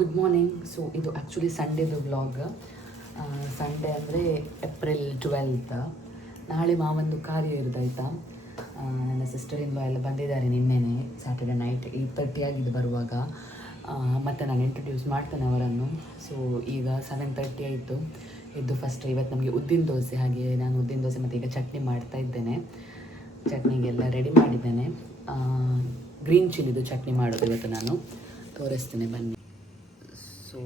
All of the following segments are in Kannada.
Good morning. ಸೊ ಇದು ಆ್ಯಕ್ಚುಲಿ ಸಂಡೇದು ವ್ಲಾಗ್. ಸಂಡೇ ಅಂದರೆ ಏಪ್ರಿಲ್ 12th. ನಾಳೆ ಮಾವಂದು ಕಾರ್ಯ ಇರೋದಾಯ್ತಾ. ನನ್ನ ಸಿಸ್ಟರ್ ಇನ್ ಲಾ ಎಲ್ಲ ಬಂದಿದ್ದಾರೆ ನಿನ್ನೆನೆ, ಸ್ಯಾಟರ್ಡೆ ನೈಟ್ 8:30 ಆಗಿದೆ ಬರುವಾಗ. ಮತ್ತು ನಾನು ಇಂಟ್ರೊಡ್ಯೂಸ್ ಮಾಡ್ತೇನೆ ಅವರನ್ನು. ಸೊ ಈಗ 7:30 ಆಯಿತು. ಇದು ಫಸ್ಟ್ ಇವತ್ತು ನಮಗೆ ಉದ್ದಿನ ದೋಸೆ, ಹಾಗೆ ನಾನು ಉದ್ದಿನ ದೋಸೆ ಮತ್ತು ಈಗ ಚಟ್ನಿ ಮಾಡ್ತಾ ಇದ್ದೇನೆ. ಚಟ್ನಿಗೆಲ್ಲ ರೆಡಿ ಮಾಡಿದ್ದೇನೆ. ಗ್ರೀನ್ ಚಿಲ್ಲಿದು ಚಟ್ನಿ ಮಾಡೋದು ಇವತ್ತು ನಾನು ತೋರಿಸ್ತೇನೆ, ಬನ್ನಿ. ಸೊ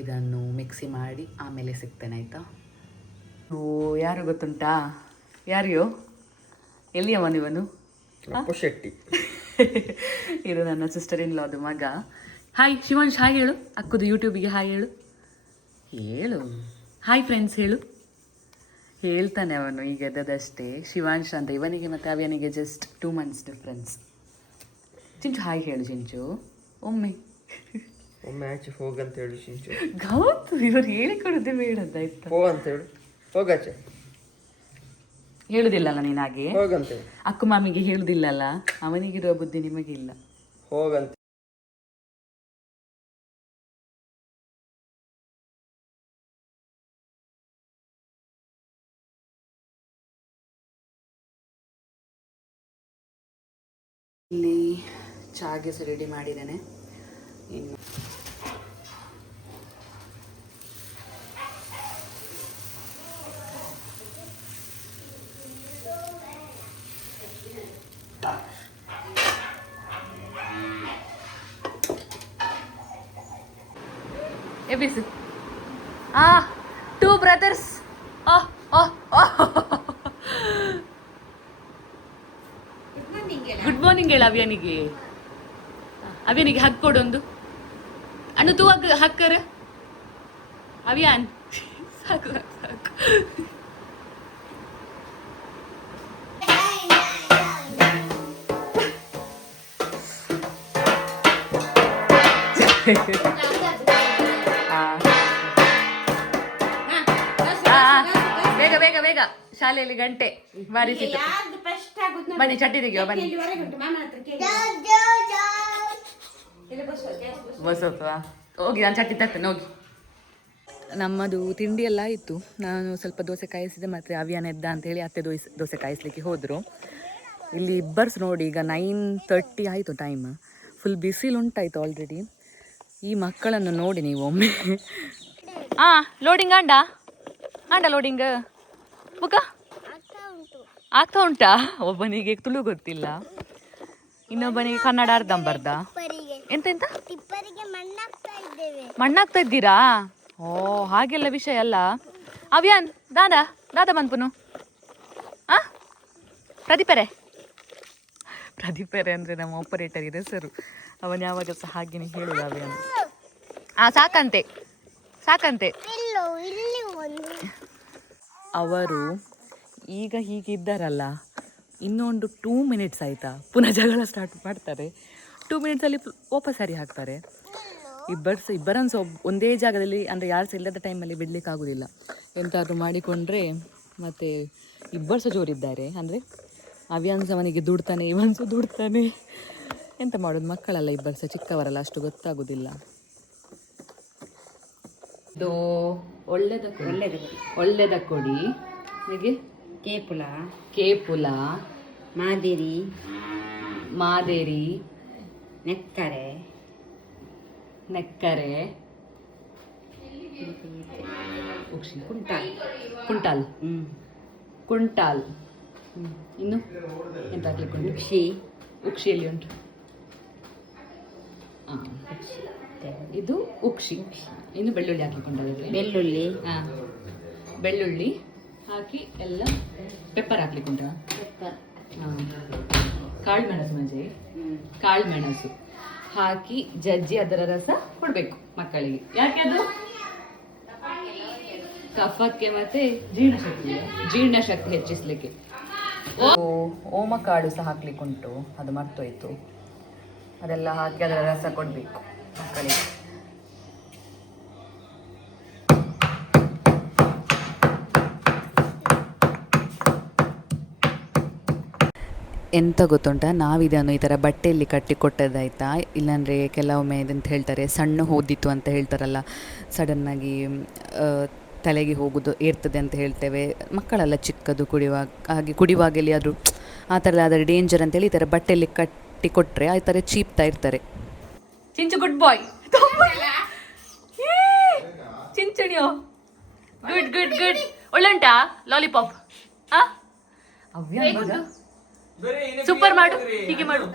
ಇದನ್ನು ಮಿಕ್ಸಿ ಮಾಡಿ ಆಮೇಲೆ ಸಿಗ್ತೇನೆ, ಆಯಿತಾ. ಓ, ಯಾರು ಗೊತ್ತುಂಟಾ? ಯಾರಿಯೋ? ಎಲ್ಲಿಯವನು ಇವನು? ಶೆಟ್ಟಿ. ಇದು ನನ್ನ ಸಿಸ್ಟರ್ ಇನ್ ಲಾದು ಮಗ. ಹಾಯ್ ಶಿವಾಂಶ್, ಹಾಯ್ ಹೇಳು. ಅಕ್ಕದು ಯೂಟ್ಯೂಬಿಗೆ ಹಾಯ್ ಹೇಳು. ಹೇಳು ಹಾಯ್ ಫ್ರೆಂಡ್ಸ್ ಹೇಳು. ಹೇಳ್ತಾನೆ ಅವನು, ಈಗ ಎದ್ದದಷ್ಟೇ. ಶಿವಾಂಶ್ ಅಂತ ಇವನಿಗೆ ಮತ್ತು ಅವ್ಯನಿಗೆ ಜಸ್ಟ್ 2 months ಡಿಫ್ರೆನ್ಸ್. ಚಿಂಚು ಹಾಯ್ ಹೇಳು ಚಿಂಚು, ಒಮ್ಮೆ ಆಚೆ ಹೋಗಂತ ಹೇಳು ಚಿಂಚು. ಗೌತು ಇವರು ಹೇಳಿಕೊಡೋದೇ ಬೇಡದ್ದಾಯ್ತು. ಹೋ ಅಂತ ಹೇಳು, ಹೋಗಾಚೆ. ಹೇಳುದಿಲ್ಲಲ್ಲ ನೀನು ಹಾಗೆ. ಹೋಗಂತ ಅಕ್ಕು ಮಾಮಿಗೆ ಹೇಳುದಿಲ್ಲಲ್ಲ, ಅವನಿಗಿರುವ ಬುದ್ಧಿ ನಿಮಗಿಲ್ಲ. ಹೋಗಂತ. ಇಲ್ಲಿ ಚಾಗೆ ಸಹ ರೆಡಿ ಮಾಡಿದ್ದೇನೆ. ಇನ್ನು ಎಬ್ಬಿಸು. 2 brothers. ಗುಡ್ ಮಾರ್ನಿಂಗ್ ಹೇಳ ಅವ್ಯನಿಗೆ. ಅವ್ಯನಿಗೆ ಹಗ್ ಕೊಡೊಂದು. ಅಣ್ಣ ತೂ ಹಕ್ಕರ ಅವ್ಯಾನ್. ಸಾಕು ಸಾಕು. ಬೇಗ ಬೇಗ ಬೇಗ, ಶಾಲೆಯಲ್ಲಿ ಗಂಟೆ ಬಾರಿಸಿತು. ಬನ್ನಿ ಚಟ್ನಿ ತೆಗಿಯೋ, ಬನ್ನಿ. ಬಸತ್ವಾ ಹೋಗಿ, ನಾನು ಚಟ್ನಿ ತರ್ತೇನೆ ಹೋಗಿ. ನಮ್ಮದು ತಿಂಡಿ ಎಲ್ಲ ಆಯಿತು. ನಾನು ಸ್ವಲ್ಪ ದೋಸೆ ಕಾಯಿಸಿದೆ, ಮತ್ತು ಅವ್ಯಾನ ಎದ್ದ ಅಂತೇಳಿ ಅತ್ತೆ ದೋಸೆ ಕಾಯಿಸ್ಲಿಕ್ಕೆ ಹೋದರು. ಇಲ್ಲಿ ಇಬ್ಬರ್ಸ್ ನೋಡಿ, ಈಗ 9:30 ಆಯಿತು ಟೈಮ್. ಫುಲ್ ಬಿಸಿಲು ಉಂಟಾಯಿತು ಆಲ್ರೆಡಿ. ಈ ಮಕ್ಕಳನ್ನು ನೋಡಿ ನೀವು ಒಮ್ಮೆ. ಲೋಡಿಂಗ್ ಆಂಡ ಲೋಡಿಂಗ್ ಬುಕ್ಕ ಆಗ್ತಾ ಉಂಟಾ? ಒಬ್ಬನಿಗೆ ತುಳು ಗೊತ್ತಿಲ್ಲ, ಇನ್ನೊಬ್ಬನಿಗೆ ಕನ್ನಡ ಅರ್ಧಂಬರ್ಧ. ಎಂತ ಎಂತ ಮಣ್ಣಾಗ್ತಾ ಇದ್ದೀರಾ? ಓ, ಹಾಗೆಲ್ಲ ವಿಷಯ ಅಲ್ಲ. ಅವ್ಯಾನ್ ದಾದ ಬಂದ್ಪುನು. ಪ್ರದೀಪರೆ ಅಂದರೆ ನಮ್ಮ ಆಪರೇಟರ್ ಇದೆ ಹೆಸರು. ಅವನು ಯಾವಾಗ ಸಹ ಹಾಗೇನೆ ಹೇಳುದು ಅವ್ಯಾನ್. ಸಾಕಂತೆ. ಅವರು ಈಗ ಹೀಗಿದ್ದಾರಲ್ಲ, ಇನ್ನೊಂದು 2 minutes ಆಯಿತಾ ಪುನಃ ಜಗಳ ಸ್ಟಾರ್ಟ್ ಮಾಡ್ತಾರೆ. 2 minutesಲ್ಲಿ ವಾಪಸ್ ಸರಿ ಹಾಕ್ತಾರೆ. ಇಬ್ಬರನ್ನು ಒಂದೇ ಜಾಗದಲ್ಲಿ, ಅಂದರೆ ಯಾರು ಸಹ ಇಲ್ಲದ ಟೈಮಲ್ಲಿ ಬಿಡ್ಲಿಕ್ಕೆ ಆಗೋದಿಲ್ಲ. ಎಂತಾದರೂ ಮಾಡಿಕೊಂಡ್ರೆ ಮತ್ತೆ ಇಬ್ಬರು ಸಹ ಜೋರಿದ್ದಾರೆ. ಅಂದರೆ ಅವ್ಯಾನ್ಸ ಅವನಿಗೆ ದುಡ್ತಾನೆ, ಇವನ್ಸು ದುಡ್ತಾನೆ. ಎಂತ ಮಾಡೋದು, ಮಕ್ಕಳಲ್ಲ ಇಬ್ಬರು ಸಹ ಚಿಕ್ಕವರಲ್ಲ, ಅಷ್ಟು ಗೊತ್ತಾಗೋದಿಲ್ಲ. ಇದು ಒಳ್ಳೆದ ಕೊಡಿ. ಹೇಗೆ ಕೇಪುಲ ಮಾದೇರಿ ನೆಕ್ಕರೆ ಕುಂಟಾಲ್. ಇನ್ನು ಎಂತ ಹಾಕ್ಲಿಕ್ಕೆ ಉಂಟು? ಉಕ್ಷಿಯಲ್ಲಿ ಉಂಟು. ಇದು ಉಕ್ಷಿ. ಇನ್ನು ಬೆಳ್ಳುಳ್ಳಿ ಹಾಕಿಕೊಂಡಾದ್ರೆ ಬೆಳ್ಳುಳ್ಳಿ ಹಾಕಿ ಎಲ್ಲ ಪೆಪ್ಪರ್ ಹಾಕ್ಲಿಕ್ಕೆ ಉಂಟಾ? ಕಾಳು ಮೆಣಸು ಹಾಕಿ ಜಜ್ಜಿ ಅದರ ರಸ ಕೊಡ್ಬೇಕು ಮಕ್ಕಳಿಗೆ. ಯಾಕೆ ಅದು? ಕಫಕ್ಕೆ ಮತ್ತೆ ಜೀರ್ಣಶಕ್ತಿ ಹೆಚ್ಚಿಸ್ಲಿಕ್ಕೆ. ಓಮ ಕಾಳು ಸಹ ಹಾಕ್ಲಿಕ್ಕೆ ಉಂಟು, ಅದು ಮರ್ತೋಯ್ತು. ಅದೆಲ್ಲ ಹಾಕಿ ಅದರ ರಸ ಕೊಡಬೇಕು ಮಕ್ಕಳಿಗೆ. ಎಂತ ಗೊತ್ತುಂಟ, ನಾವಿದನ್ನು ಈ ಥರ ಬಟ್ಟೆಯಲ್ಲಿ ಕಟ್ಟಿ ಕೊಟ್ಟದ್ದಾಯ್ತಾ, ಇಲ್ಲಾಂದರೆ ಕೆಲವೊಮ್ಮೆ ಇದಂತ ಹೇಳ್ತಾರೆ ಸಣ್ಣ ಹೋದಿತ್ತು ಅಂತ ಹೇಳ್ತಾರಲ್ಲ, ಸಡನ್ನಾಗಿ ತಲೆಗೆ ಹೋಗೋದು ಏರ್ತದೆ ಅಂತ ಹೇಳ್ತೇವೆ. ಮಕ್ಕಳೆಲ್ಲ ಚಿಕ್ಕದು ಕುಡಿಯುವಾಗ, ಹಾಗೆ ಕುಡಿಯುವಾಗ ಎಲ್ಲಿಯಾದರೂ ಆ ಥರ ಆದರೆ ಡೇಂಜರ್ ಅಂತೇಳಿ ಈ ಥರ ಬಟ್ಟೆಯಲ್ಲಿ ಕಟ್ಟಿ ಕೊಟ್ಟರೆ ಆ ಥರ ಚೀಪ್ತಾ ಇರ್ತಾರೆ. ಚಿಂಚು ಗುಡ್ ಬಾಯ್, ಚಿಂಚಣಿಯೋ ಗುಡ್ ಗುಡ್ ಗುಡ್. ಒಳ್ಳೆಂಟಾ ಲಾಲಿಪಾಪ್? ಸೂಪರ್ ಮಾಡು, ಹೀಗೆ ಮಾಡು.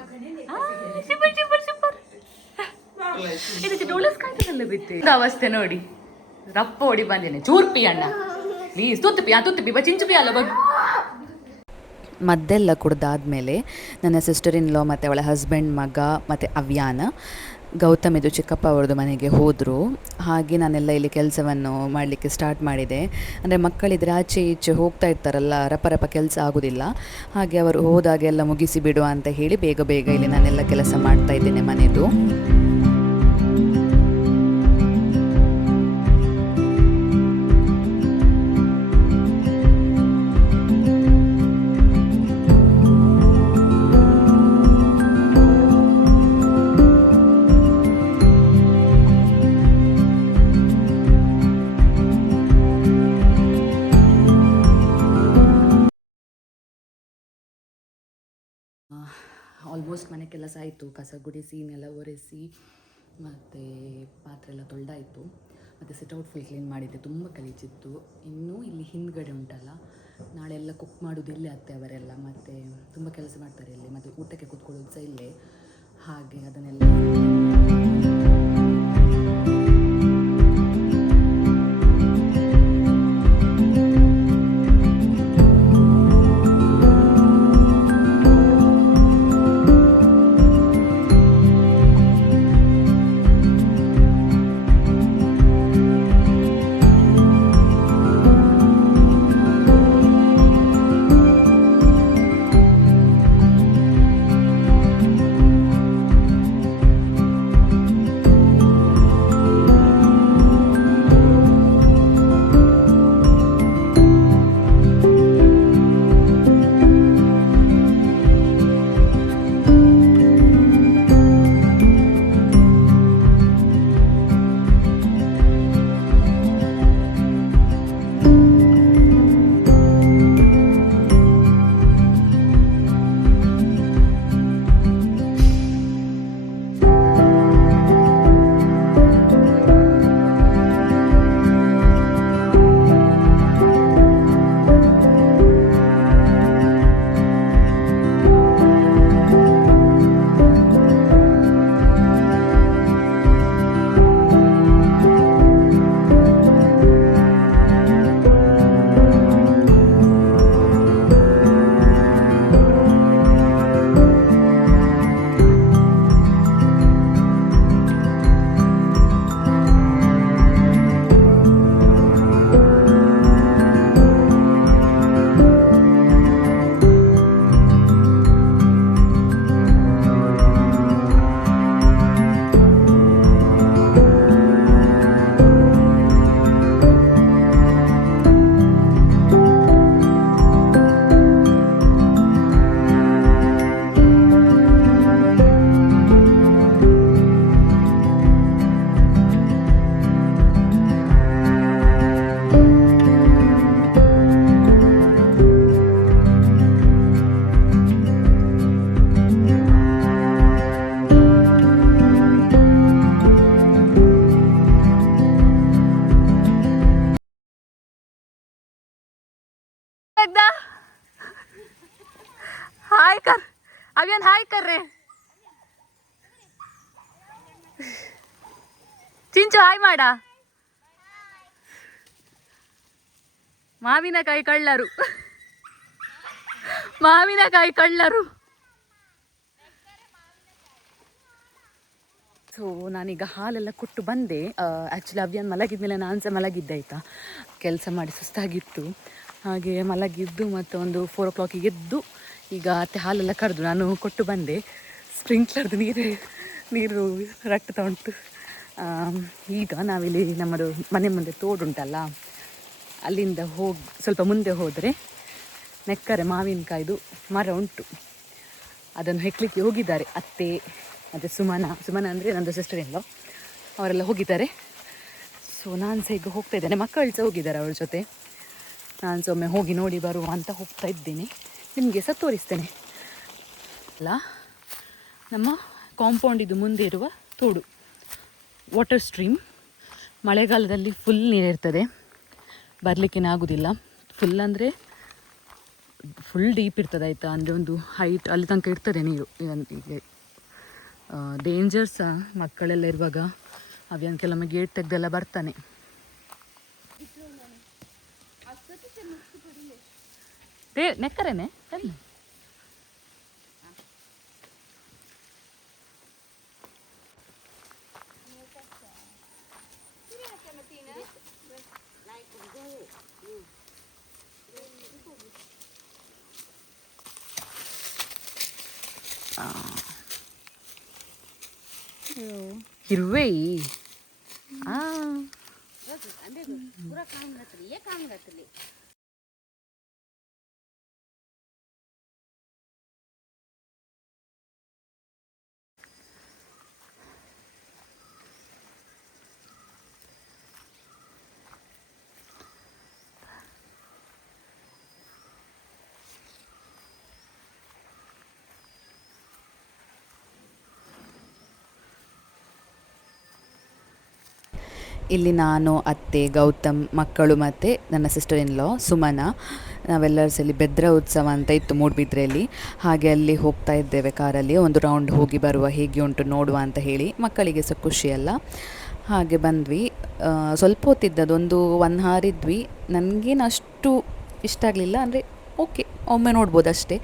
Super super super. ಇದಕ್ಕೆ ಡೋಲಸ್ ಕಾಯ್ತದಲ್ಲ ಬಿತ್ತು ಅವಸ್ಥೆ ನೋಡಿ. ರಪ್ಪ ಹೊಡಿ ಬಂದೇನೆ ಚೂರ್ಪಿ ಅಣ್ಣ ಪ್ಲೀಸ್. ತುತ್ತುಪಿ ಬಾ ಚಿಂಚುಪಿ ಅಲ್ಲ ಬಗ್. ಮದ್ದೆಲ್ಲ ಕುಡ್ದಾದ್ಮೇಲೆ ನನ್ನ ಸಿಸ್ಟರ್ ಇನ್ ಲಾ ಮತ್ತು ಅವಳ ಹಸ್ಬೆಂಡ್, ಮಗ ಮತ್ತು ಅವ್ಯಾನ ಗೌತಮಿದು ಚಿಕ್ಕಪ್ಪ ಅವ್ರದ್ದು ಮನೆಗೆ ಹೋದರು. ಹಾಗೆ ನಾನೆಲ್ಲ ಇಲ್ಲಿ ಕೆಲಸವನ್ನು ಮಾಡಲಿಕ್ಕೆ ಸ್ಟಾರ್ಟ್ ಮಾಡಿದೆ. ಅಂದರೆ ಮಕ್ಕಳಿದ್ರೆ ಆಚೆ ಈಚೆ ಹೋಗ್ತಾ ಇರ್ತಾರಲ್ಲ, ರಪ ಕೆಲಸ ಆಗೋದಿಲ್ಲ. ಹಾಗೆ ಅವರು ಹೋದಾಗೆಲ್ಲ ಮುಗಿಸಿ ಬಿಡುವ ಅಂತ ಹೇಳಿ ಬೇಗ ಬೇಗ ಇಲ್ಲಿ ನಾನೆಲ್ಲ ಕೆಲಸ ಮಾಡ್ತಾ ಇದ್ದೇನೆ ಮನೆಯದು. ಆಲ್ಮೋಸ್ಟ್ ಮನೆ ಕೆಲಸ ಆಯಿತು. ಕಸ ಗುಡಿಸಿ, ನೆಲ ಒರೆಸಿ, ಮತ್ತು ಪಾತ್ರೆ ಎಲ್ಲ ತೊಳೆದಾಯಿತು. ಮತ್ತು ಸಿಟ್ಔಟ್ ಫುಲ್ ಕ್ಲೀನ್ ಮಾಡಿದ್ದೆ, ತುಂಬ ಗಲೀಜಿತ್ತು. ಇನ್ನೂ ಇಲ್ಲಿ ಹಿಂದ್ಗಡೆ ಉಂಟಲ್ಲ, ನಾಳೆ ಎಲ್ಲ ಕುಕ್ ಮಾಡೋದು ಇಲ್ಲೇ ಅತ್ತೆ ಅವರೆಲ್ಲ, ಮತ್ತು ತುಂಬ ಕೆಲಸ ಮಾಡ್ತಾರೆ ಇಲ್ಲಿ, ಮತ್ತು ಊಟಕ್ಕೆ ಕೂತ್ಕೊಳ್ಳೋದು ಸಹ ಇಲ್ಲೇ. ಹಾಗೆ ಅದನ್ನೆಲ್ಲ हाय कर अभियान, हाय कर रहे चिंचು ಹಾಯ್ ಮಾಡ. ಮಾವಿನಕಾಯಿ ಕಳ್ಳರು, ಮಾವಿನಕಾಯಿ ಕಳ್ಳರು. ಸೊ ನಾನೀಗ ಹಾಲೆಲ್ಲ ಕೊಟ್ಟು ಬಂದೆ. ಆ್ಯಕ್ಚುಲಿ ಅಭಿಯಾನ್ ಮಲಗಿದ್ಮೇಲೆ ನಾನು ಸಹ ಮಲಗಿದ್ದೆ ಆಯಿತಾ, ಕೆಲಸ ಮಾಡಿ ಸುಸ್ತಾಗಿತ್ತು. ಹಾಗೆ ಮಲಗಿದ್ದು ಮತ್ತು ಒಂದು 4 o'clock ಎದ್ದು ಈಗ ಅತ್ತೆ ಹಾಲೆಲ್ಲ ಕರೆದು ನಾನು ಕೊಟ್ಟು ಬಂದೆ. ಸ್ಪ್ರಿಂಕ್ಲರ್ದು ನೀರು ರಟ್ತಾ ಉಂಟು. ಈಗ ನಾವಿಲ್ಲಿ ನಮ್ಮದು ಮನೆ ಮುಂದೆ ತೋಡುಂಟಲ್ಲ, ಅಲ್ಲಿಂದ ಸ್ವಲ್ಪ ಮುಂದೆ ಹೋದರೆ ನೆಕ್ಕರೆ ಮಾವಿನಕಾಯ್ದು ಮರ ಉಂಟು. ಅದನ್ನು ಹೆಕ್ಲಿಕ್ಕೆ ಹೋಗಿದ್ದಾರೆ ಅತ್ತೆ ಮತ್ತು ಸುಮನ ಅಂದರೆ ನಂದು ಸಿಸ್ಟರ್ ಇನ್ ಲಾ ಅವರೆಲ್ಲ ಹೋಗಿದ್ದಾರೆ. ಸೊ ನಾನು ಸಹ ಈಗ ಹೋಗ್ತಾ ಇದ್ದೇನೆ, ಮಕ್ಕಳು ಸಹ ಹೋಗಿದ್ದಾರೆ ಅವಳ ಜೊತೆ. ನಾನು ಸಹ ಒಮ್ಮೆ ಹೋಗಿ ನೋಡಿ ಬರುವ ಅಂತ ಹೋಗ್ತಾ ಇದ್ದೀನಿ. ನಿಮಗೆ ಸಹ ತೋರಿಸ್ತೇನೆ. ಅಲ್ಲ, ನಮ್ಮ ಕಾಂಪೌಂಡಿದು ಮುಂದೆ ಇರುವ ತೋಡು, ವಾಟರ್ ಸ್ಟ್ರೀಮ್. ಮಳೆಗಾಲದಲ್ಲಿ ಫುಲ್ ನೀರಿರ್ತದೆ, ಬರಲಿಕ್ಕೇನೆ ಆಗೋದಿಲ್ಲ. ಫುಲ್ ಅಂದರೆ ಫುಲ್ ಡೀಪ್ ಇರ್ತದೆ ಆಯಿತಾ. ಅಂದರೆ ಒಂದು ಹೈಟ್ ಅಲ್ಲಿ ತನಕ ಇರ್ತದೆ ನೀರು. ಈಗ ಡೇಂಜರ್ಸ ಮಕ್ಕಳೆಲ್ಲ ಇರುವಾಗ ಅವಿಯನ್ ಕೆಲವೊಮ್ಮೆ ಗೇಟ್ ತೆಗೆದೆಲ್ಲ ಬರ್ತಾನೆ. ನೆಕ್ಕರೇನೆ ಎಲ್ಲಿ हिरवे ಇಲ್ಲಿ ನಾನು, ಅತ್ತೆ, ಗೌತಮ್, ಮಕ್ಕಳು ಮತ್ತು ನನ್ನ ಸಿಸ್ಟರ್ ಇನ್ ಲಾ ಸುಮನ ನಾವೆಲ್ಲರೂ ಸಹ ಬೆದ್ರ ಉತ್ಸವ ಅಂತ ಇತ್ತು ಮೂಡುಬಿದ್ರೆಯಲ್ಲಿ. ಹಾಗೆ ಅಲ್ಲಿ ಹೋಗ್ತಾ ಇದ್ದೇವೆ ಕಾರಲ್ಲಿ. ಒಂದು ರೌಂಡ್ ಹೋಗಿ ಬರುವ, ಹೇಗೆ ಉಂಟು ನೋಡುವ ಅಂತ ಹೇಳಿ. ಮಕ್ಕಳಿಗೆ ಸಹ ಖುಷಿಯಲ್ಲ. ಹಾಗೆ ಬಂದ್ವಿ. ಸ್ವಲ್ಪ ಹೊತ್ತಿದ್ದದು, ಒಂದು 1 hour ಇದ್ವಿ. ನನಗೇನು ಅಷ್ಟು ಇಷ್ಟ ಆಗಲಿಲ್ಲ, ಅಂದರೆ ಓಕೆ ಒಮ್ಮೆ ನೋಡ್ಬೋದು ಅಷ್ಟೇ.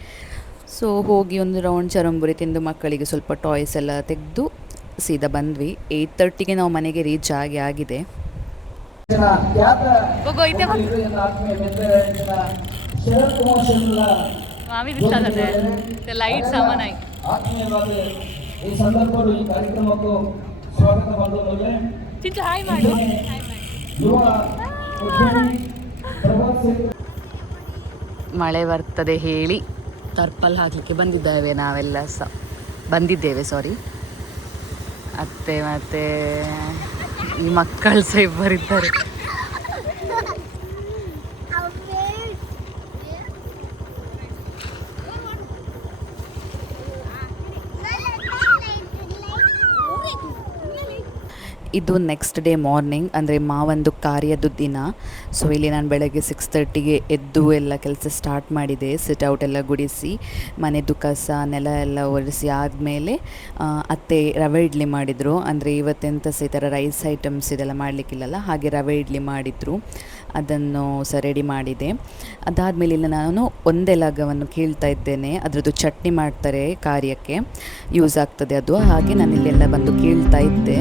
ಸೊ ಹೋಗಿ ಒಂದು ರೌಂಡ್ ಚರಂಬುರಿ ತಿಂದು ಮಕ್ಕಳಿಗೆ ಸ್ವಲ್ಪ ಟಾಯ್ಸ್ ಎಲ್ಲ ತೆಗೆದು ಸೀದಾ ಬಂದ್ವಿ. 8:30ಗೆ ನಾವು ಮನೆಗೆ ರೀಚ್ ಆಗಿದೆ. ಲೈಟ್ ಸಾಮಾನಾಯಿ ಹಾಯ್ ಮಾಡಿ. ಮಳೆ ಬರ್ತದೆ ಹೇಳಿ ಟರ್ಪಲ್ ಹಾಕಲಿಕ್ಕೆ ಬಂದಿದ್ದೇವೆ ಸಾರಿ. ಅತ್ತೆ ಮತ್ತು ಈ ಮಕ್ಕಳು ಸಹ ಇಬ್ಬರಿದ್ದಾರೆ. ಇದು ನೆಕ್ಸ್ಟ್ ಡೇ ಮಾರ್ನಿಂಗ್, ಅಂದರೆ ಮಾವಂದು ಕಾರ್ಯದ ದಿನ. ಸೊ ಇಲ್ಲಿ ನಾನು ಬೆಳಗ್ಗೆ 6:30ಗೆ ಎದ್ದು ಎಲ್ಲ ಕೆಲಸ ಸ್ಟಾರ್ಟ್ ಮಾಡಿದೆ. ಸಿಟ್ಔಟ್ ಎಲ್ಲ ಗುಡಿಸಿ, ಮನೆದು ಕಸ ನೆಲ ಎಲ್ಲ ಒರೆಸಿ ಆದಮೇಲೆ ಅತ್ತೆ ರವೆ ಇಡ್ಲಿ ಮಾಡಿದರು. ಅಂದರೆ ಇವತ್ತೆಂತ ಸಹ ಈ ಥರ ರೈಸ್ ಐಟಮ್ಸ್ ಇದೆಲ್ಲ ಮಾಡಲಿಕ್ಕಿಲ್ಲಲ್ಲ, ಹಾಗೆ ರವೆ ಇಡ್ಲಿ ಮಾಡಿದರು. ಅದನ್ನು ಸಹ ರೆಡಿ ಮಾಡಿದೆ. ಅದಾದಮೇಲೆ ಇಲ್ಲಿ ನಾನು ಒಂದೇ ಲಗವನ್ನು ಕೇಳ್ತಾ ಇದ್ದೇನೆ. ಅದರದ್ದು ಚಟ್ನಿ ಮಾಡ್ತಾರೆ, ಕಾರ್ಯಕ್ಕೆ ಯೂಸ್ ಆಗ್ತದೆ ಅದು. ಹಾಗೆ ನಾನು ಇಲ್ಲೆಲ್ಲ ಬಂದು ಕೇಳ್ತಾ ಇದ್ದೆ.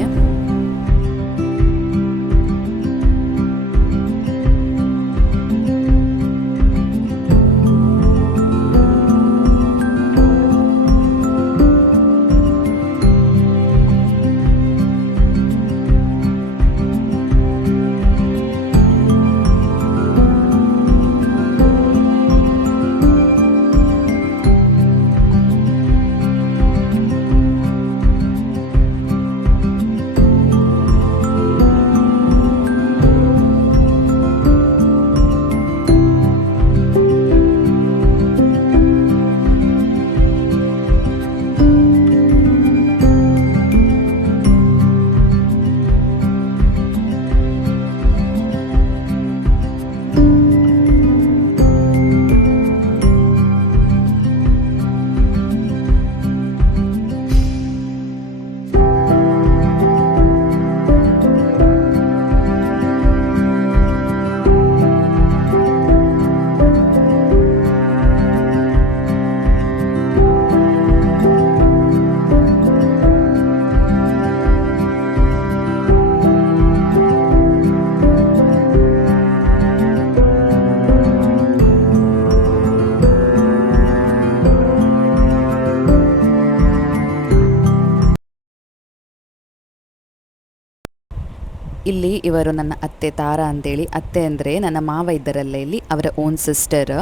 ಇಲ್ಲಿ ಇವರು ನನ್ನ ಅತ್ತೆ ತಾರಾ ಅಂತೇಳಿ. ಅತ್ತೆ ಅಂದರೆ ನನ್ನ ಮಾವ ಇದ್ದರಲ್ಲ ಇಲ್ಲಿ, ಅವರ ಓನ್ ಸಿಸ್ಟರ್,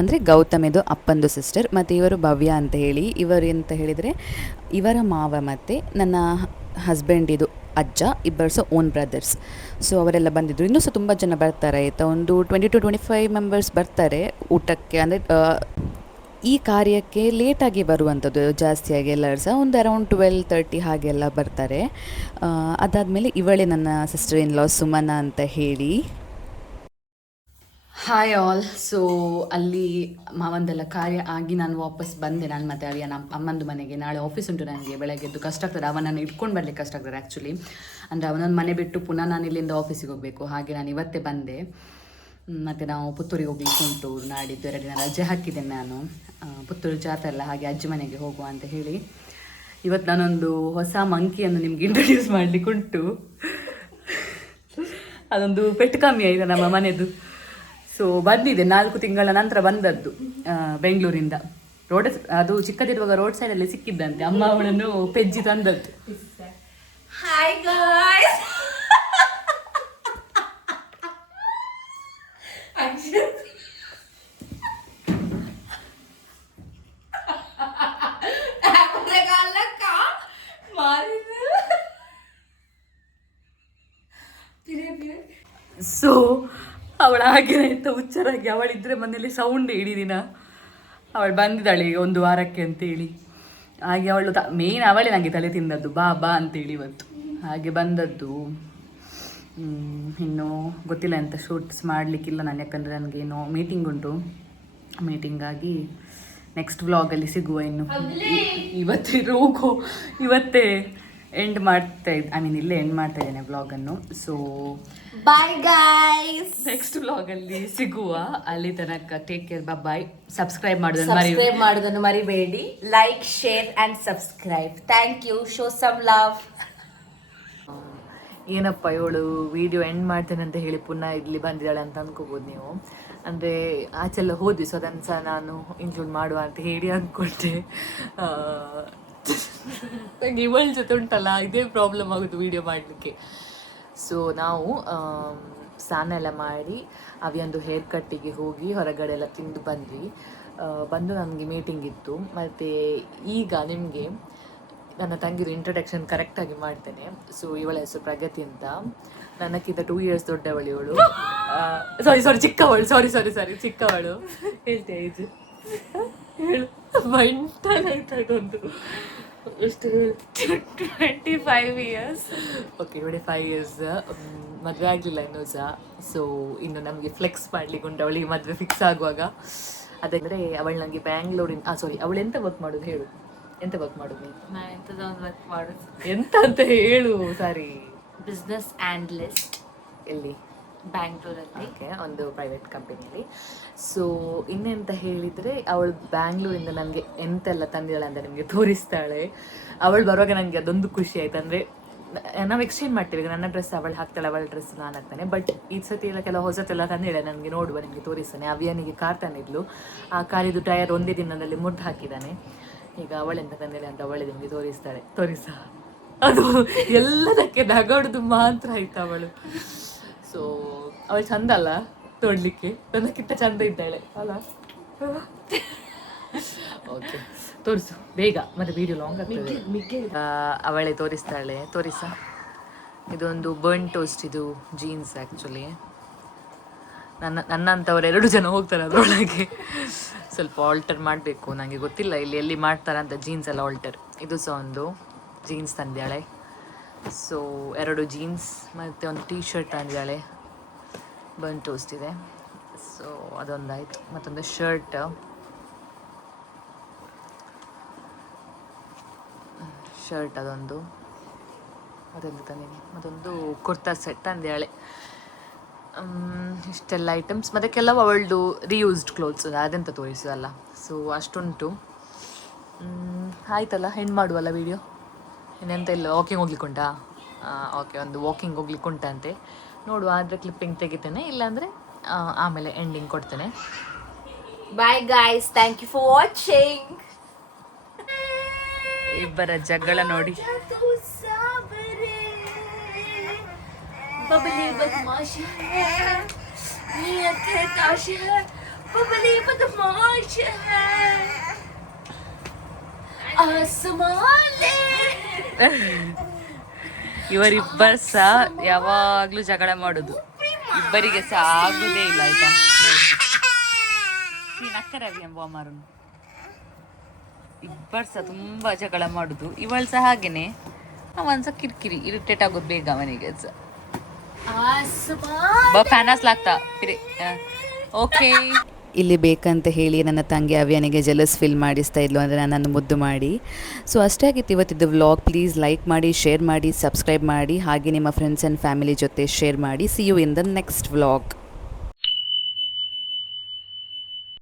ಅಂದರೆ ಗೌತಮಿದು ಅಪ್ಪಂದು ಸಿಸ್ಟರ್. ಮತ್ತು ಇವರು ಭವ್ಯ ಅಂತ ಹೇಳಿ. ಇವರು ಅಂತ ಹೇಳಿದರೆ ಇವರ ಮಾವ ಮತ್ತು ನನ್ನ ಹಸ್ಬೆಂಡಿದು ಅಜ್ಜ ಇಬ್ಬರು ಸಹ ಓನ್ ಬ್ರದರ್ಸ್. ಸೊ ಅವರೆಲ್ಲ ಬಂದಿದ್ದರು. ಇನ್ನೂ ಸಹ ತುಂಬ ಜನ ಬರ್ತಾರೆ ಆಯಿತಾ, ಒಂದು 20 to 25 ಮೆಂಬರ್ಸ್ ಬರ್ತಾರೆ ಊಟಕ್ಕೆ. ಅಂದರೆ ಈ ಕಾರ್ಯಕ್ಕೆ ಲೇಟಾಗಿ ಬರುವಂಥದ್ದು ಜಾಸ್ತಿಯಾಗಿ ಎಲ್ಲರೂ ಸಹ, ಒಂದು ಅರೌಂಡ್ 12:30 ಹಾಗೆಲ್ಲ ಬರ್ತಾರೆ. ಅದಾದಮೇಲೆ ಇವಳೇ ನನ್ನ ಸಿಸ್ಟರ್ ಇನ್ ಲಾ ಸುಮನ ಅಂತ ಹೇಳಿ. Hi all. ಸೊ ಅಲ್ಲಿ ಮಾವಂದೆಲ್ಲ ಕಾರ್ಯ ಆಗಿ ನಾನು ವಾಪಸ್ ಬಂದೆ. ನಾನು ಮತ್ತು ಅವಿಯ ನಮ್ಮ ಅಮ್ಮಂದು ಮನೆಗೆ. ನಾಳೆ ಆಫೀಸ್ ಉಂಟು ನನಗೆ. ಬೆಳಗ್ಗೆದ್ದು ಕಷ್ಟ ಆಗ್ತದೆ, ಅವನನ್ನು ಇಟ್ಕೊಂಡು ಬರಲಿಕ್ಕೆ ಕಷ್ಟ ಆಗ್ತದೆ ಆ್ಯಕ್ಚುಲಿ. ಅಂದರೆ ಅವನೊಂದು ಮನೆ ಬಿಟ್ಟು ಪುನಃ ನಾನು ಇಲ್ಲಿಂದ ಆಫೀಸಿಗೆ ಹೋಗಬೇಕು. ಹಾಗೆ ನಾನು ಇವತ್ತೇ ಬಂದೆ. ಮತ್ತು ನಾವು ಪುತ್ತೂರಿಗೆ ಹೋಗ್ಲಿಕ್ಕೆ ಉಂಟು. ನಾಡಿದ್ದು 2 ದಿನ ರಜೆ ಹಾಕಿದ್ದೇನೆ ನಾನು. ಪುತ್ತೂರು ಜಾತ್ರೆ ಅಲ್ಲ, ಹಾಗೆ ಅಜ್ಜಿ ಮನೆಗೆ ಹೋಗುವ ಅಂತ ಹೇಳಿ. ಇವತ್ತು ನಾನೊಂದು ಹೊಸ ಮಂಕಿಯನ್ನು ನಿಮ್ಗೆ ಇಂಟ್ರೊಡ್ಯೂಸ್ ಮಾಡಲಿಕ್ಕೆ ಉಂಟು. ಅದೊಂದು ಪೆಟ್ಟು ಕಮ್ಮಿ ಆಯಿತು ನಮ್ಮ ಮನೆದು. ಸೊ ಬಂದಿದೆ, 4 ತಿಂಗಳ ನಂತರ ಬಂದದ್ದು ಬೆಂಗಳೂರಿಂದ. ಅದು ಚಿಕ್ಕದಿರುವಾಗ ರೋಡ್ ಸೈಡಲ್ಲಿ ಸಿಕ್ಕಿದ್ದಂತೆ. ಅಮ್ಮ ಅವಳನ್ನು ಪೆಜ್ಜಿ ತಂದದ್ದು. Hi guys. ಸೊ ಅವಳು ಹಾಗೆ ಆಯ್ತಾ ಹುಚ್ಚರಾಗಿ. ಅವಳಿದ್ರೆ ಮನೇಲಿ ಸೌಂಡ್ ಇಡೀ ದಿನ. ಅವಳು ಬಂದಿದ್ದಾಳೆ ಈಗ 1 ವಾರಕ್ಕೆ ಅಂತೇಳಿ. ಹಾಗೆ ಅವಳು ಮೇನ್ ಅವಳೇ ನನಗೆ ತಲೆ ತಿಂದದ್ದು, ಬಾ ಬಾ ಅಂತೇಳಿ ಇವತ್ತು. ಹಾಗೆ ಬಂದದ್ದು. ಇನ್ನು ಗೊತ್ತಿಲ್ಲ ಎಂತ ಶೂಟ್ಸ್ ಮಾಡಲಿಕ್ಕಿಲ್ಲ ನಾನು, ಯಾಕಂದರೆ ನನಗೇನು ಮೀಟಿಂಗ್ ಉಂಟು. ಮೀಟಿಂಗಾಗಿ ನೆಕ್ಸ್ಟ್ ವ್ಲಾಗಲ್ಲಿ ಸಿಗುವ. ಇನ್ನು ಇವತ್ತೇ ಎಂಡ್ ಮಾಡ್ತಾ ಇಲ್ಲೇ ಎಂಡ್ ಮಾಡ್ತಾ ಇದ್ದೇನೆ ವ್ಲಾಗನ್ನು. ಸೊ ಬಾಯ್ ಗೈಸ್, ನೆಕ್ಸ್ಟ್ ವ್ಲಾಗಲ್ಲಿ ಸಿಗುವ. ಅಲ್ಲಿ ತನಕ ಟೇಕ್ ಕೇರ್, ಬಾಯ್. ಸಬ್ಸ್ಕ್ರೈಬ್ ಮಾಡೋದನ್ನು ಮರಿಬೇಡಿ. Like, share and subscribe. Thank you. Show some love. ಏನಪ್ಪ ಇವಳು ವಿಡಿಯೋ ಎಂಡ್ ಮಾಡ್ತೇನೆ ಅಂತ ಹೇಳಿ ಪುನಃ ಇಲ್ಲಿ ಬಂದಿದ್ದಾಳೆ ಅಂತ ಅಂದ್ಕೋಬೋದು ನೀವು. ಅಂದರೆ ಆಚೆಲ್ಲ ಹೋದ್ವಿ, ಸೊ ಅದನ್ನು ಸಹ ನಾನು ಇನ್ಕ್ಲೂಡ್ ಮಾಡುವ ಅಂತ ಹೇಳಿ ಅಂದ್ಕೊಂಡೆ. ನಂಗೆ ಇವಳ ಜೊತೆ ಉಂಟಲ್ಲ, ಇದೇ ಪ್ರಾಬ್ಲಮ್ ಆಗೋದು ವಿಡಿಯೋ ಮಾಡಲಿಕ್ಕೆ. ಸೊ ನಾವು ಸ್ನಾನ ಎಲ್ಲ ಮಾಡಿ ಅವಿಯೊಂದು ಹೇರ್ ಕಟ್ಟಿಗೆ ಹೋಗಿ ಹೊರಗಡೆ ಎಲ್ಲ ತಿಂದು ಬಂದು ನಮಗೆ ಮೀಟಿಂಗ್ ಇತ್ತು. ಮತ್ತು ಈಗ ನಿಮಗೆ ನನ್ನ ತಂಗಿದು ಇಂಟ್ರಡಕ್ಷನ್ ಕರೆಕ್ಟಾಗಿ ಮಾಡ್ತೇನೆ. ಸೊ ಇವಳ ಹೆಸರು ಪ್ರಗತಿ ಅಂತ. ನನಕ್ಕಿಂತ 2 years ದೊಡ್ಡವಳು ಇವಳು. ಚಿಕ್ಕವಳು. ಚಿಕ್ಕವಳು. ಹೇಳ್ತೀಯ ಏಜ್? ಹೇಳು. ಒಂದು ಎಷ್ಟು? 25 years. Okay, 25 years. ಮದುವೆ ಆಗಲಿಲ್ಲ ಇನ್ನೂ ಸಹ. ಸೊ ಇನ್ನು ನಮಗೆ ಫ್ಲೆಕ್ಸ್ ಮಾಡ್ಲಿಕ್ಕೆ ಉಂಟು. ಅವಳಿಗೆ ಮದುವೆ ಫಿಕ್ಸ್ ಆಗುವಾಗ. ಅದಂದರೆ ಅವಳು ನನಗೆ ಬ್ಯಾಂಗ್ಳೂರಿನ ಅವಳು ಎಂತ ವರ್ಕ್ ಮಾಡೋದು ಹೇಳು? ಎಂತ ವರ್ಕ್ ಮಾಡೋದು? ನಾನು ಎಂಥದೊಂದು ವರ್ಕ್ ಮಾಡೋದು. ಎಂತ ಅಂತ ಹೇಳು. ಸಾರಿ, ಬಿಸ್ನೆಸ್ ಆ್ಯನಲಿಸ್ಟ್. ಎಲ್ಲಿ? ಬ್ಯಾಂಗ್ಳೂರಲ್ಲಿ. ಓಕೆ, ಒಂದು ಪ್ರೈವೇಟ್ ಕಂಪನಿಯಲ್ಲಿ. ಸೊ ಇನ್ನೆಂತ ಹೇಳಿದರೆ, ಅವಳು ಬ್ಯಾಂಗ್ಳೂರಿಂದ ನನಗೆ ಎಂತೆಲ್ಲ ತಂದಿದ್ದಾಳೆ ಅಂತ ನಿಮಗೆ ತೋರಿಸ್ತಾಳೆ. ಅವಳು ಬರುವಾಗ ನನಗೆ ಅದೊಂದು ಖುಷಿ ಆಯ್ತು. ಅಂದರೆ ನಾವು ಎಕ್ಸ್ಚೇಂಜ್ ಮಾಡ್ತೀವಿ. ನನ್ನ ಡ್ರೆಸ್ ಅವಳು ಹಾಕ್ತಾಳೆ, ಅವಳ ಡ್ರೆಸ್ ನಾನು ಹಾಕ್ತಾನೆ. ಬಟ್ ಈ ಸತಿ ಎಲ್ಲ ಕೆಲವು ಹೊಸತೆಲ್ಲ ತಂದಿದ್ದಾಳೆ ನನಗೆ. ನೋಡುವ, ನಿಮಗೆ ತೋರಿಸ್ತಾನೆ. ಅವಿಯನಿಗೆ ಕಾರ್ ತಂದಿದ್ಲು. ಆ ಕಾರಿದು ಟಯರ್ ಒಂದೇ ದಿನದಲ್ಲಿ ಮುಟ್ಟು ಹಾಕಿದ್ದಾನೆ. ಈಗ ಅವಳೆಂತ ತಂದಿಲ್ಲ ಅಂತ ಅವಳೇ ನಿಮಗೆ ತೋರಿಸ ಅದು ಎಲ್ಲದಕ್ಕೆ ನಗಾಡುದು ಮಾತ್ರ ಆಯ್ತು ಅವಳು. ಸೊ ಅವಳು ಚಂದ ಅಲ್ಲ ನೋಡ್ಲಿಕ್ಕೆ? ನನಗಿಂತ ಚಂದ ಇದ್ದಾಳೆ ಅಲ್ಲ? ಓಕೆ, ತೋರಿಸು ಬೇಗ, ಮತ್ತೆ ವಿಡಿಯೋ ಲಾಂಗ್ ಆಗ್ತದೆ. ಅವಳೇ ತೋರಿಸ. ಇದೊಂದು ಬರ್ನ್ ಟೋಸ್ಟ್, ಇದು ಜೀನ್ಸ್ ಆ್ಯಕ್ಚುಲಿ. ನನ್ನಂಥವ್ರು 2 ಜನ ಹೋಗ್ತಾರೆ ಅದರೊಳಗೆ. ಸ್ವಲ್ಪ ಆಲ್ಟರ್ ಮಾಡಬೇಕು, ನನಗೆ ಗೊತ್ತಿಲ್ಲ ಇಲ್ಲಿ ಎಲ್ಲಿ ಮಾಡ್ತಾರಂತ ಜೀನ್ಸ್ ಎಲ್ಲ ಆಲ್ಟರ್. ಇದು ಸಹ ಒಂದು ಜೀನ್ಸ್ ತಂದಿದ್ದಾಳೆ. ಸೊ 2 ಜೀನ್ಸ್ ಮತ್ತು ಒಂದು ಟೀ ಶರ್ಟ್ ತಂದಿದ್ದಾಳೆ. ಬರ್ನ್ ಟೋಸ್ಟ್ ಇದೆ. ಸೊ ಅದೊಂದಾಯಿತು. ಮತ್ತೊಂದು ಶರ್ಟ್ ಅದೊಂದು ತಂದಿದ್ದೀನಿ. ಮತ್ತೊಂದು ಕುರ್ತಾ ಸೆಟ್ ತಂದಿದ್ದಾಳೆ. ಇಷ್ಟೆಲ್ಲ ಐಟಮ್ಸ್. ಮತ್ತು ಕೆಲವು ಅವಳದು ರೀಯೂಸ್ಡ್ ಕ್ಲೋತ್ಸ್, ಅದೆಂತ ತೋರಿಸೋದಲ್ಲ. ಸೊ ಅಷ್ಟುಂಟು. ಆಯ್ತಲ್ಲ, ಎಂಡ್ ಮಾಡುವಲ್ಲ ವಿಡಿಯೋ. ಇನ್ನೆಂತ ಇಲ್ಲ, ವಾಕಿಂಗ್ ಹೋಗ್ಲಿಕ್ಕೆ ಉಂಟಾ? ಓಕೆ, ಒಂದು ವಾಕಿಂಗ್ ಹೋಗ್ಲಿಕ್ಕೆ ಉಂಟಂತೆ. ನೋಡುವ, ಆದರೆ ಕ್ಲಿಪ್ಪಿಂಗ್ ತೆಗಿತೇನೆ, ಇಲ್ಲಾಂದರೆ ಆಮೇಲೆ ಎಂಡಿಂಗ್ ಕೊಡ್ತೇನೆ. Bye guys, thank you for watching. ಇಬ್ಬರ ಜಗಳ ನೋಡಿ. बबली बदमाश है नियत है ताश है बबली बदमाश है आसमाने ಇವರಿಬ್ಬರು ಸಹ ಯಾವಾಗ್ಲೂ ಜಗಳ ಮಾಡೋದು, ಇಬ್ಬರಿಗೆ ಸಹ ಆಗುದೇ ಇಲ್ಲ ಆಯ್ತಾ. ನಕ್ಕರವಿ ಎಂಬ ಮಾರು ಇಬ್ಬರು ಸಹ ತುಂಬಾ ಜಗಳ ಮಾಡುದು. ಇವಳು ಸಹ ಹಾಗೇನೆ, ಅವನ್ ಸಹ ಕಿರಿಕಿರಿ, ಇರಿಟೇಟ್ ಆಗೋದು ಬೇಗ ಅವನಿಗೆ ಸಹ. ಫ್ಯಾನಸ್ ಲಾಗ್ತಾ ಓಕೆ. ಇಲ್ಲಿ ಬೇಕಂತ ಹೇಳಿ ನನ್ನ ತಂಗಿ ಅವ್ಯನಿಗೆ ಜೆಲಸ್ ಫೀಲ್ ಮಾಡಿಸ್ತಾ ಇದ್ಲು, ಅಂದರೆ ನನ್ನನ್ನು ಮುದ್ದು ಮಾಡಿ. ಸೊ ಅಷ್ಟೇ ಆಗಿತ್ತು ಇವತ್ತಿದ್ದು ವ್ಲಾಗ್. ಪ್ಲೀಸ್ ಲೈಕ್ ಮಾಡಿ, ಶೇರ್ ಮಾಡಿ, ಸಬ್ಸ್ಕ್ರೈಬ್ ಮಾಡಿ, ಹಾಗೆ ನಿಮ್ಮ ಫ್ರೆಂಡ್ಸ್ ಆ್ಯಂಡ್ ಫ್ಯಾಮಿಲಿ ಜೊತೆ ಶೇರ್ ಮಾಡಿ. See you in the next vlog.